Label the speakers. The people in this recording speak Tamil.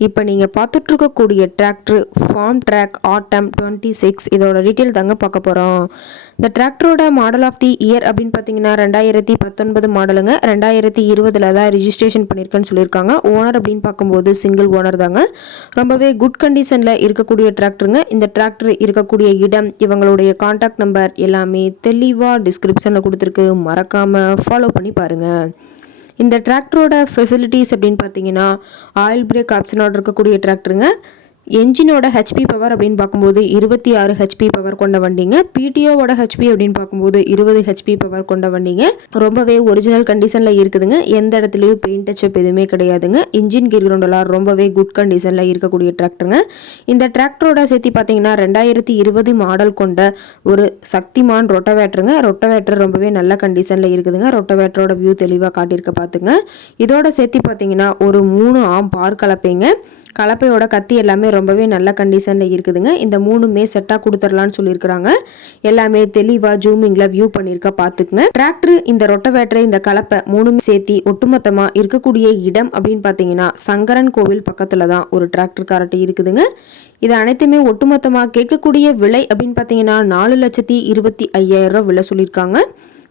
Speaker 1: இப்போ நீங்கள் பார்த்துட்ருக்கக்கூடிய tractor Farmtrac Atom twenty six இதோட டீட்டெயில் தாங்க பார்க்க போகிறோம் இந்த டிராக்டரோட மாடல் ஆஃப் தி இயர் அப்படின்னு பார்த்தீங்கன்னா ரெண்டாயிரத்தி பத்தொன்பது மாடலுங்க ரெண்டாயிரத்தி இருபதில் தான் ரிஜிஸ்ட்ரேஷன் பண்ணியிருக்கேன்னு சொல்லியிருக்காங்க. ஓனர் அப்படின்னு பார்க்கும்போது சிங்கிள் ஓனர் தாங்க. ரொம்பவே குட் கண்டிஷனில் இருக்கக்கூடிய டிராக்டருங்க இந்த டிராக்டர் இருக்கக்கூடிய இடம் இவங்களுடைய காண்டாக்ட் நம்பர் எல்லாமே தெளிவாக டிஸ்கிரிப்ஷனில் கொடுத்துருக்கு. மறக்காமல் ஃபாலோ பண்ணி பாருங்கள் இந்த டிராக்டரோட ஃபெசிலிட்டிஸ் அப்படின்னு பார்த்தீங்கன்னா ஆயில் பிரேக் ஆப்ஷனோட இருக்கக்கூடிய டிராக்டருங்க என்ஜினோட ஹெச்பி பவர் அப்படின்னு பார்க்கும்போது இருபத்தி ஆறு ஹெச்பி பவர் கொண்ட வண்டிங்க. பிடிஓவோட ஹெச்பி அப்படின்னு பார்க்கும்போது இருபது ஹெச்பி பவர் கொண்ட வண்டிங்க. ரொம்பவே ஒரிஜினல் கண்டிஷனில் இருக்குதுங்க. எந்த இடத்துலையும் பெயிண்ட் டச்சப் எதுவுமே கிடையாதுங்க. இன்ஜின் கீர் கிரவுண்டெல்லாம் ரொம்பவே குட் கண்டிஷனில் இருக்கக்கூடிய டிராக்டருங்க இந்த டிராக்டரோட சேர்த்து பார்த்தீங்கன்னா ரெண்டாயிரத்தி இருபது மாடல் கொண்ட ஒரு சக்திமான் ரொட்டவேட்டருங்க ரொட்டவேட்டர் ரொம்பவே நல்ல கண்டிஷனில் இருக்குதுங்க. ரொட்டவேட்டரோட வியூ தெளிவாக காட்டியிருக்க பார்த்துங்க. இதோட சேர்த்து பார்த்தீங்கன்னா ஒரு மூணு ஆம் பார் கலப்பைங்க. கலப்பையோட கத்தி எல்லாமே ரொம்பவே நல்ல கண்டிஷனில் இருக்குதுங்க. இந்த மூணுமே செட்டாக கொடுத்துடலான்னு சொல்லியிருக்கிறாங்க. எல்லாமே தெளிவாக ஜூமிங்கில் வியூ பண்ணியிருக்க பார்த்துக்குங்க டிராக்டர் இந்த ரொட்டவேட்டரை இந்த கலப்பை மூணுமே சேர்த்தி ஒட்டுமொத்தமாக இருக்கக்கூடிய இடம் அப்படின்னு பார்த்தீங்கன்னா சங்கரன் கோவில் பக்கத்தில் தான் ஒரு டிராக்டர் காரட்டி இருக்குதுங்க. இது அனைத்துமே ஒட்டுமொத்தமாக கேட்கக்கூடிய விலை அப்படின்னு பார்த்தீங்கன்னா நாலு லட்சத்தி இருபத்தி ஐயாயிரம் ரூபா விலை சொல்லியிருக்காங்க.